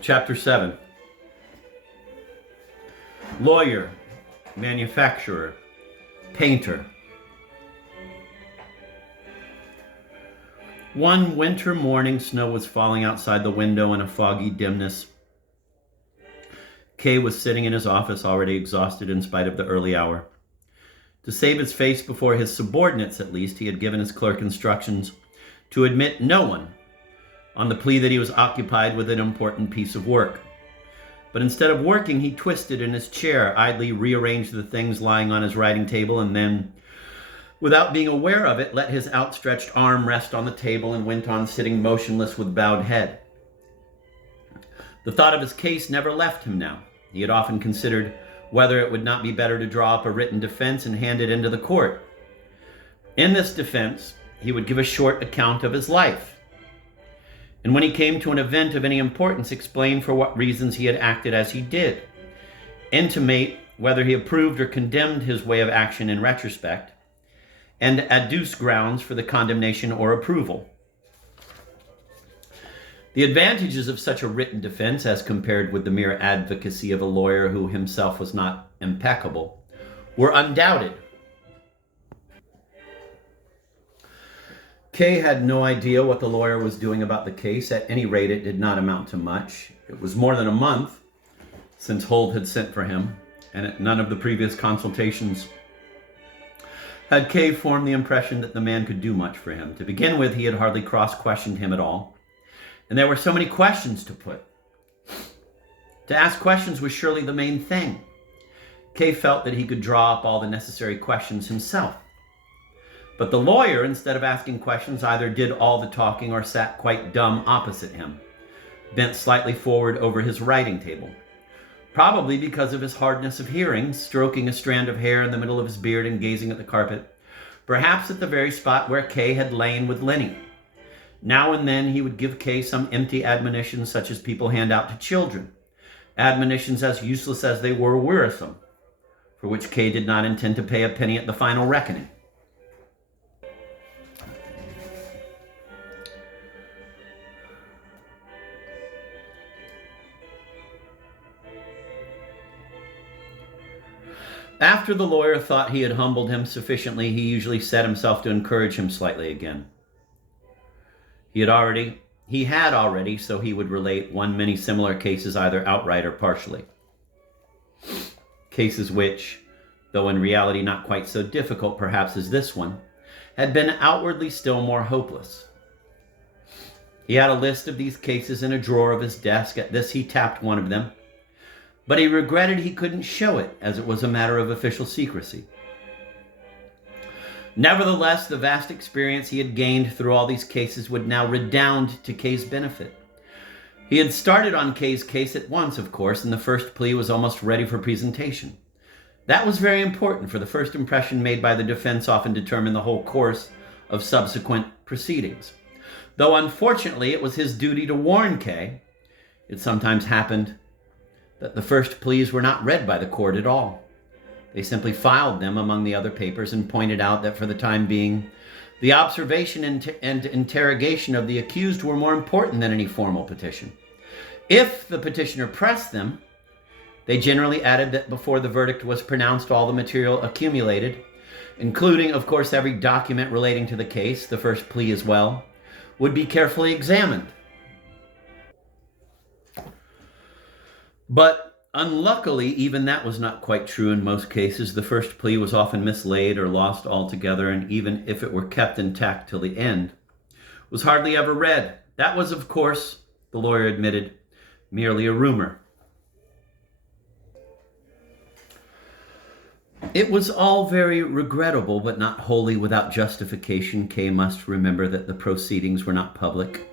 Chapter 7. Lawyer, manufacturer, painter. One winter morning, snow was falling outside the window in a foggy dimness. Kay was sitting in his office, already exhausted in spite of the early hour. To save his face before his subordinates, at least, he had given his clerk instructions to admit no one, on the plea that he was occupied with an important piece of work. But instead of working, he twisted in his chair, idly rearranged the things lying on his writing table, and then, without being aware of it, let his outstretched arm rest on the table and went on sitting motionless with bowed head. The thought of his case never left him now. He had often considered whether it would not be better to draw up a written defense and hand it into the court. In this defense, he would give a short account of his life, and when he came to an event of any importance, explain for what reasons he had acted as he did, intimate whether he approved or condemned his way of action in retrospect, and adduce grounds for the condemnation or approval. The advantages of such a written defense, as compared with the mere advocacy of a lawyer who himself was not impeccable, were undoubted. Kay had no idea what the lawyer was doing about the case. At any rate, it did not amount to much. It was more than a month since Hold had sent for him, and at none of the previous consultations had Kay formed the impression that the man could do much for him. To begin with, he had hardly cross-questioned him at all, and there were so many questions to put. To ask questions was surely the main thing. Kay felt that he could draw up all the necessary questions himself. But the lawyer, instead of asking questions, either did all the talking or sat quite dumb opposite him, bent slightly forward over his writing table. Probably because of his hardness of hearing, stroking a strand of hair in the middle of his beard and gazing at the carpet, perhaps at the very spot where Kay had lain with Lenny. Now and then he would give Kay some empty admonitions such as people hand out to children, admonitions as useless as they were wearisome, for which Kay did not intend to pay a penny at the final reckoning. After the lawyer thought he had humbled him sufficiently, he usually set himself to encourage him slightly again. He had already, so he would relate, won many similar cases either outright or partially. Cases which, though in reality not quite so difficult perhaps as this one, had been outwardly still more hopeless. He had a list of these cases in a drawer of his desk. At this he tapped one of them, but he regretted he couldn't show it, as it was a matter of official secrecy. Nevertheless, the vast experience he had gained through all these cases would now redound to Kay's benefit. He had started on Kay's case at once, of course, and the first plea was almost ready for presentation. That was very important, for the first impression made by the defense often determined the whole course of subsequent proceedings. Though unfortunately it was his duty to warn Kay, it sometimes happened that the first pleas were not read by the court at all. They simply filed them among the other papers and pointed out that for the time being, the observation and interrogation of the accused were more important than any formal petition. If the petitioner pressed them, they generally added that before the verdict was pronounced, all the material accumulated, including, of course, every document relating to the case, the first plea as well, would be carefully examined. But unluckily, even that was not quite true in most cases. The first plea was often mislaid or lost altogether, and even if it were kept intact till the end, was hardly ever read. That was, of course, the lawyer admitted, merely a rumor. It was all very regrettable, but not wholly without justification. Kay must remember that the proceedings were not public.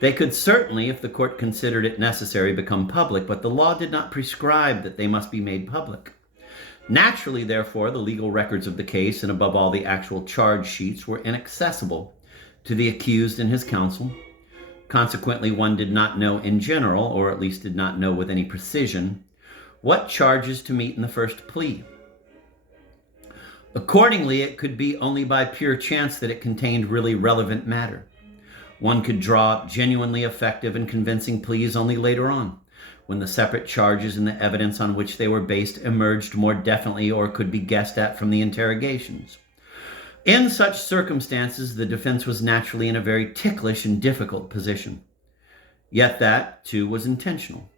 They could certainly, if the court considered it necessary, become public, but the law did not prescribe that they must be made public. Naturally, therefore, the legal records of the case, and above all the actual charge sheets, were inaccessible to the accused and his counsel. Consequently, one did not know in general, or at least did not know with any precision, what charges to meet in the first plea. Accordingly, it could be only by pure chance that it contained really relevant matter. One could draw up genuinely effective and convincing pleas only later on, when the separate charges and the evidence on which they were based emerged more definitely or could be guessed at from the interrogations. In such circumstances, the defense was naturally in a very ticklish and difficult position. Yet that, too, was intentional,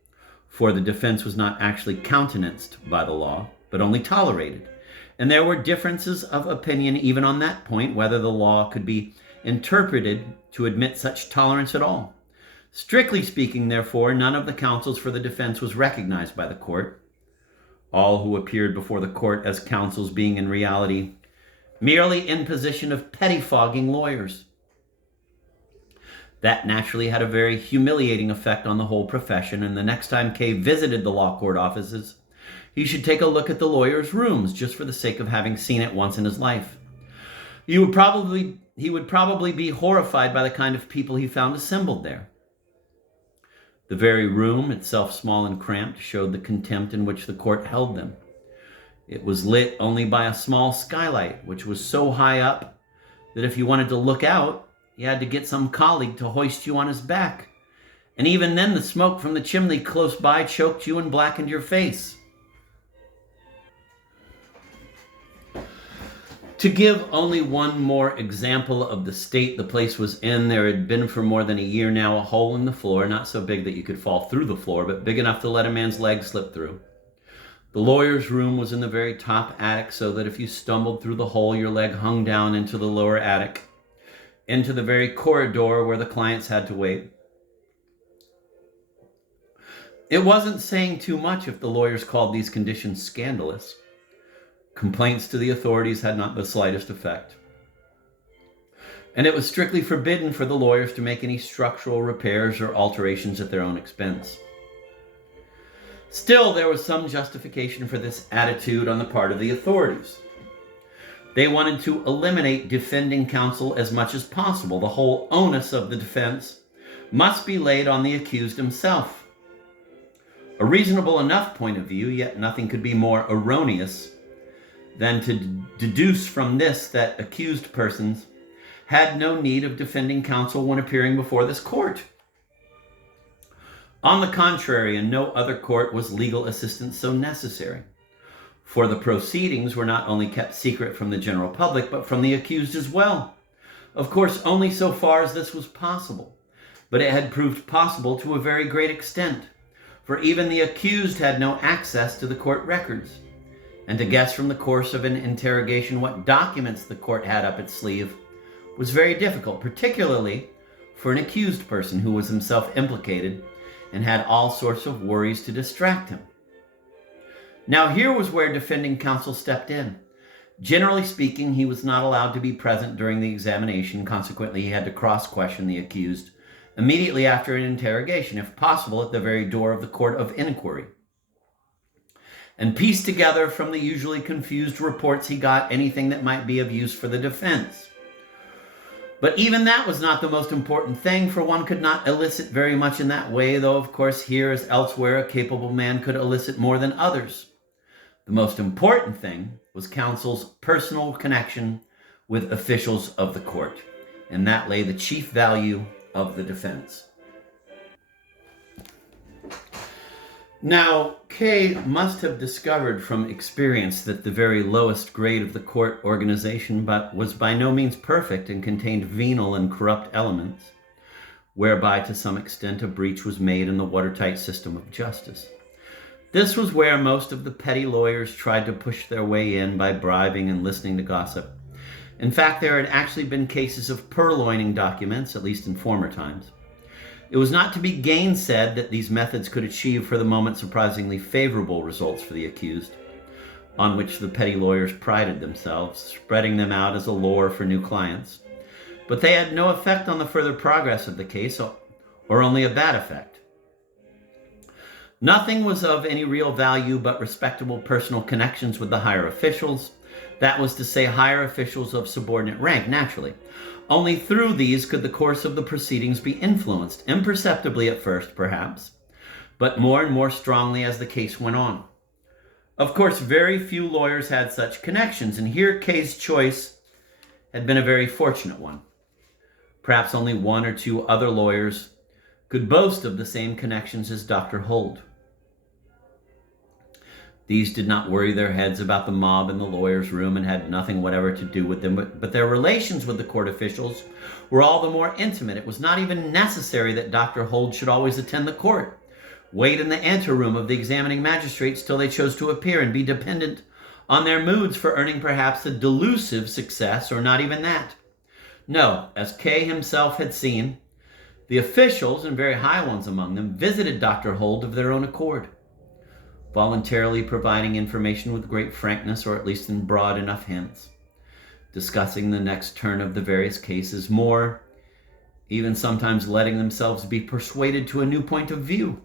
for the defense was not actually countenanced by the law, but only tolerated. And there were differences of opinion even on that point, whether the law could be interpreted to admit such tolerance at all. Strictly speaking, therefore, none of the counsels for the defense was recognized by the court, all who appeared before the court as counsels being in reality merely in position of pettifogging lawyers. That naturally had a very humiliating effect on the whole profession, and the next time Kay visited the law court offices, he should take a look at the lawyers' rooms just for the sake of having seen it once in his life. He would probably be horrified by the kind of people he found assembled there. The very room, itself small and cramped, showed the contempt in which the court held them. It was lit only by a small skylight, which was so high up that if you wanted to look out, you had to get some colleague to hoist you on his back. And even then, the smoke from the chimney close by choked you and blackened your face. To give only one more example of the state the place was in, there had been for more than a year now a hole in the floor, not so big that you could fall through the floor, but big enough to let a man's leg slip through. The lawyer's room was in the very top attic, so that if you stumbled through the hole, your leg hung down into the lower attic, into the very corridor where the clients had to wait. It wasn't saying too much if the lawyers called these conditions scandalous. Complaints to the authorities had not the slightest effect. And it was strictly forbidden for the lawyers to make any structural repairs or alterations at their own expense. Still, there was some justification for this attitude on the part of the authorities. They wanted to eliminate defending counsel as much as possible. The whole onus of the defense must be laid on the accused himself. A reasonable enough point of view, yet nothing could be more erroneous than to deduce from this that accused persons had no need of defending counsel when appearing before this court. On the contrary, in no other court was legal assistance so necessary, for the proceedings were not only kept secret from the general public, but from the accused as well. Of course, only so far as this was possible, but it had proved possible to a very great extent, for even the accused had no access to the court records, and to guess from the course of an interrogation what documents the court had up its sleeve was very difficult, particularly for an accused person who was himself implicated and had all sorts of worries to distract him. Now here was where defending counsel stepped in. Generally speaking, he was not allowed to be present during the examination. Consequently, he had to cross-question the accused immediately after an interrogation, if possible at the very door of the court of inquiry, and piece together from the usually confused reports he got anything that might be of use for the defense. But even that was not the most important thing, for one could not elicit very much in that way, though of course here as elsewhere a capable man could elicit more than others. The most important thing was counsel's personal connection with officials of the court, and that lay the chief value of the defense. Now, Kay must have discovered from experience that the very lowest grade of the court organization was by no means perfect and contained venal and corrupt elements, whereby to some extent a breach was made in the watertight system of justice. This was where most of the petty lawyers tried to push their way in by bribing and listening to gossip. In fact, there had actually been cases of purloining documents, at least in former times. It was not to be gainsaid that these methods could achieve for the moment surprisingly favorable results for the accused, on which the petty lawyers prided themselves, spreading them out as a lure for new clients. But they had no effect on the further progress of the case, or only a bad effect. Nothing was of any real value but respectable personal connections with the higher officials. That was to say, higher officials of subordinate rank, naturally. Only through these could the course of the proceedings be influenced, imperceptibly at first, perhaps, but more and more strongly as the case went on. Of course, very few lawyers had such connections, and here Kay's choice had been a very fortunate one. Perhaps only one or two other lawyers could boast of the same connections as Dr. Hold. These did not worry their heads about the mob in the lawyer's room and had nothing whatever to do with them, but their relations with the court officials were all the more intimate. It was not even necessary that Dr. Hold should always attend the court, wait in the anteroom of the examining magistrates till they chose to appear, and be dependent on their moods for earning perhaps a delusive success, or not even that. No, as Kay himself had seen, the officials, and very high ones among them, visited Dr. Hold of their own accord, voluntarily providing information with great frankness, or at least in broad enough hints, discussing the next turn of the various cases, more, even sometimes letting themselves be persuaded to a new point of view.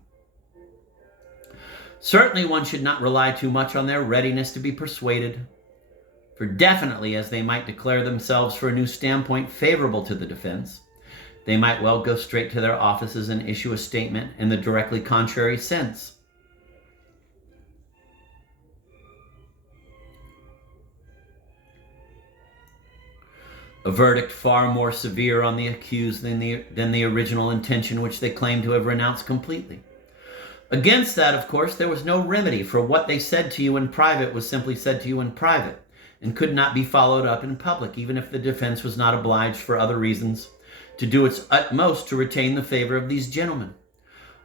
Certainly one should not rely too much on their readiness to be persuaded, for definitely as they might declare themselves for a new standpoint favorable to the defense, they might well go straight to their offices and issue a statement in the directly contrary sense. A verdict far more severe on the accused than the original intention which they claimed to have renounced completely. Against that, of course, there was no remedy, for what they said to you in private was simply said to you in private, and could not be followed up in public, even if the defense was not obliged for other reasons to do its utmost to retain the favor of these gentlemen.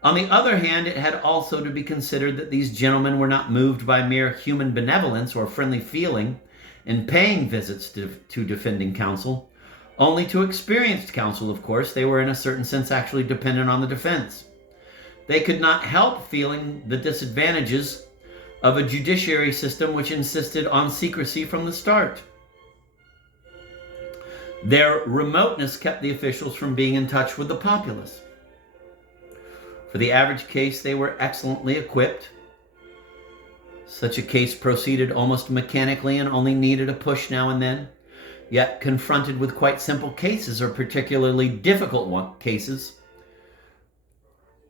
On the other hand, it had also to be considered that these gentlemen were not moved by mere human benevolence or friendly feeling in paying visits to defending counsel. Only to experienced counsel, of course, they were in a certain sense actually dependent on the defense. They could not help feeling the disadvantages of a judiciary system which insisted on secrecy from the start. Their remoteness kept the officials from being in touch with the populace. For the average case, they were excellently equipped. Such a case proceeded almost mechanically and only needed a push now and then. Yet, confronted with quite simple cases or particularly difficult cases,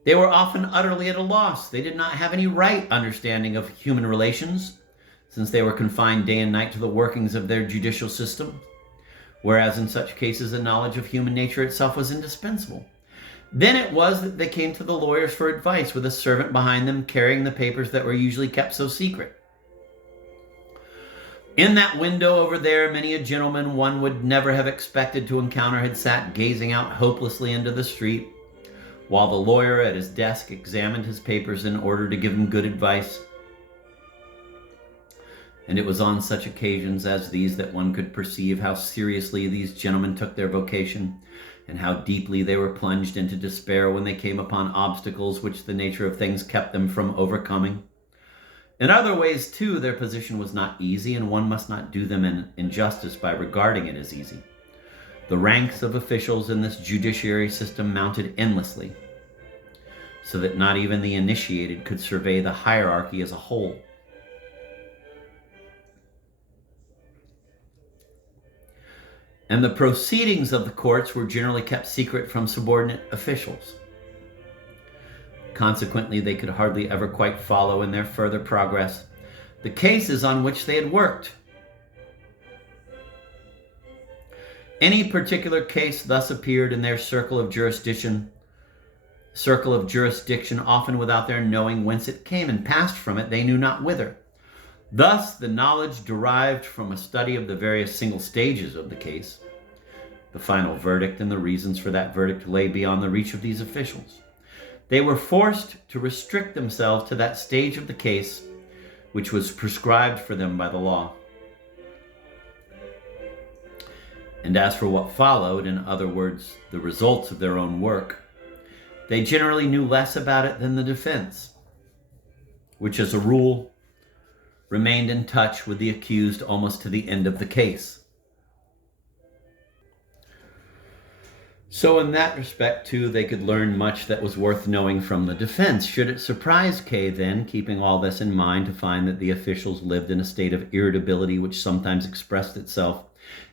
they were often utterly at a loss. They did not have any right understanding of human relations, since they were confined day and night to the workings of their judicial system, whereas in such cases a knowledge of human nature itself was indispensable. Then it was that they came to the lawyers for advice, with a servant behind them carrying the papers that were usually kept so secret. In that window over there, many a gentleman one would never have expected to encounter had sat gazing out hopelessly into the street, while the lawyer at his desk examined his papers in order to give him good advice. And it was on such occasions as these that one could perceive how seriously these gentlemen took their vocation, and how deeply they were plunged into despair when they came upon obstacles which the nature of things kept them from overcoming. In other ways, too, their position was not easy, and one must not do them an injustice by regarding it as easy. The ranks of officials in this judiciary system mounted endlessly, so that not even the initiated could survey the hierarchy as a whole. And the proceedings of the courts were generally kept secret from subordinate officials. Consequently, they could hardly ever quite follow in their further progress the cases on which they had worked. Any particular case thus appeared in their circle of jurisdiction, often without their knowing whence it came, and passed from it they knew not whither. Thus, the knowledge derived from a study of the various single stages of the case, the final verdict and the reasons for that verdict, lay beyond the reach of these officials. They were forced to restrict themselves to that stage of the case which was prescribed for them by the law. And as for what followed, in other words, the results of their own work, they generally knew less about it than the defense, which as a rule remained in touch with the accused almost to the end of the case. So in that respect, too, they could learn much that was worth knowing from the defense. Should it surprise Kay, then, keeping all this in mind, to find that the officials lived in a state of irritability which sometimes expressed itself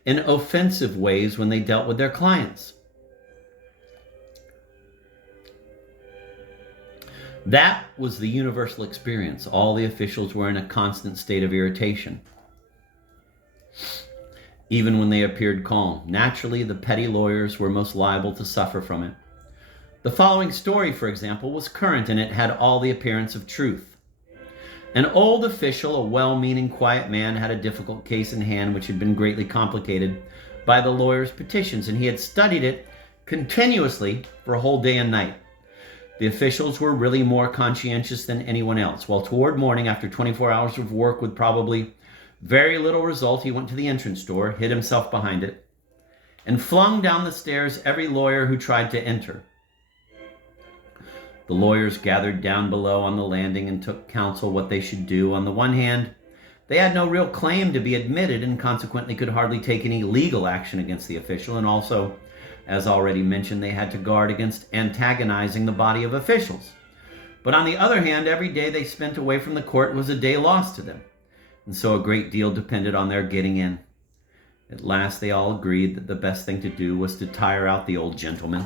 in offensive ways when they dealt with their clients? That was the universal experience. All the officials were in a constant state of irritation. even when they appeared calm. Naturally, the petty lawyers were most liable to suffer from it. The following story, for example, was current, and it had all the appearance of truth. An old official, a well-meaning, quiet man, had a difficult case in hand which had been greatly complicated by the lawyer's petitions, and he had studied it continuously for a whole day and night. The officials were really more conscientious than anyone else. Well, toward morning, after 24 hours of work with probably very little result, he went to the entrance door, hid himself behind it, and flung down the stairs every lawyer who tried to enter. The lawyers gathered down below on the landing and took counsel what they should do. On the one hand, they had no real claim to be admitted and consequently could hardly take any legal action against the official, and also, as already mentioned, they had to guard against antagonizing the body of officials. But on the other hand, every day they spent away from the court was a day lost to them, and so a great deal depended on their getting in. At last they all agreed that the best thing to do was to tire out the old gentleman.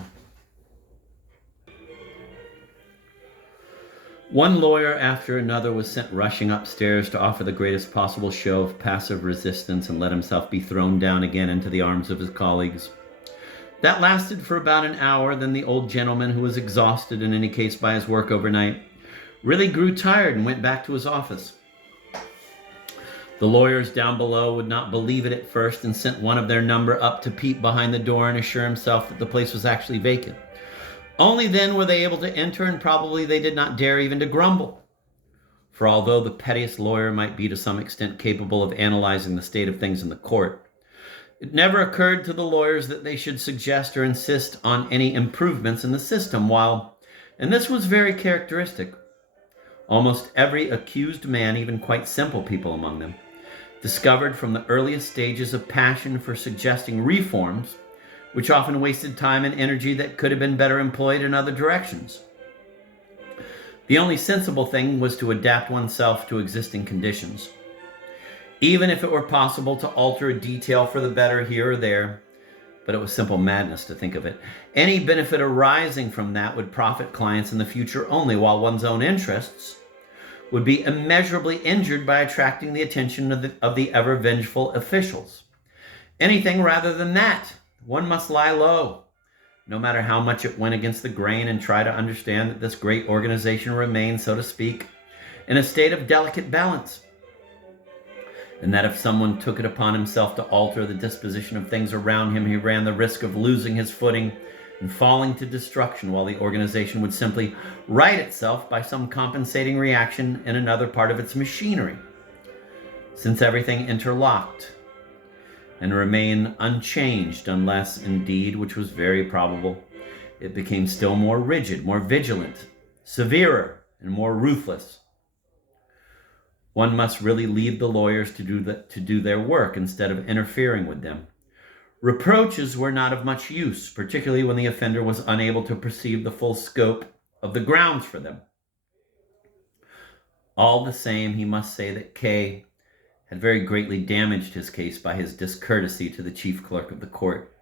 One lawyer after another was sent rushing upstairs to offer the greatest possible show of passive resistance and let himself be thrown down again into the arms of his colleagues. That lasted for about an hour. Then the old gentleman, who was exhausted in any case by his work overnight, really grew tired and went back to his office. The lawyers down below would not believe it at first and sent one of their number up to peep behind the door and assure himself that the place was actually vacant. Only then were they able to enter, and probably they did not dare even to grumble. For although the pettiest lawyer might be to some extent capable of analyzing the state of things in the court, it never occurred to the lawyers that they should suggest or insist on any improvements in the system, while, and this was very characteristic, almost every accused man, even quite simple people among them, discovered from the earliest stages of passion for suggesting reforms, which often wasted time and energy that could have been better employed in other directions. The only sensible thing was to adapt oneself to existing conditions. Even if it were possible to alter a detail for the better here or there, but it was simple madness to think of it. Any benefit arising from that would profit clients in the future only, while one's own interests would be immeasurably injured by attracting the attention of the ever-vengeful officials. Anything rather than that. One must lie low, no matter how much it went against the grain, and try to understand that this great organization remained, so to speak, in a state of delicate balance, and that if someone took it upon himself to alter the disposition of things around him, he ran the risk of losing his footing and falling to destruction, while the organization would simply right itself by some compensating reaction in another part of its machinery. Since everything interlocked and remain unchanged, unless, indeed, which was very probable, it became still more rigid, more vigilant, severer, and more ruthless. One must really leave the lawyers to do their work instead of interfering with them. Reproaches were not of much use, particularly when the offender was unable to perceive the full scope of the grounds for them. All the same, he must say that K had very greatly damaged his case by his discourtesy to the chief clerk of the court.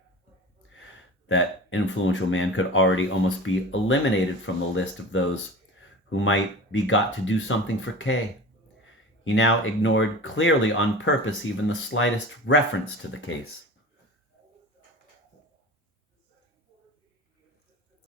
That influential man could already almost be eliminated from the list of those who might be got to do something for K. He now ignored clearly on purpose even the slightest reference to the case.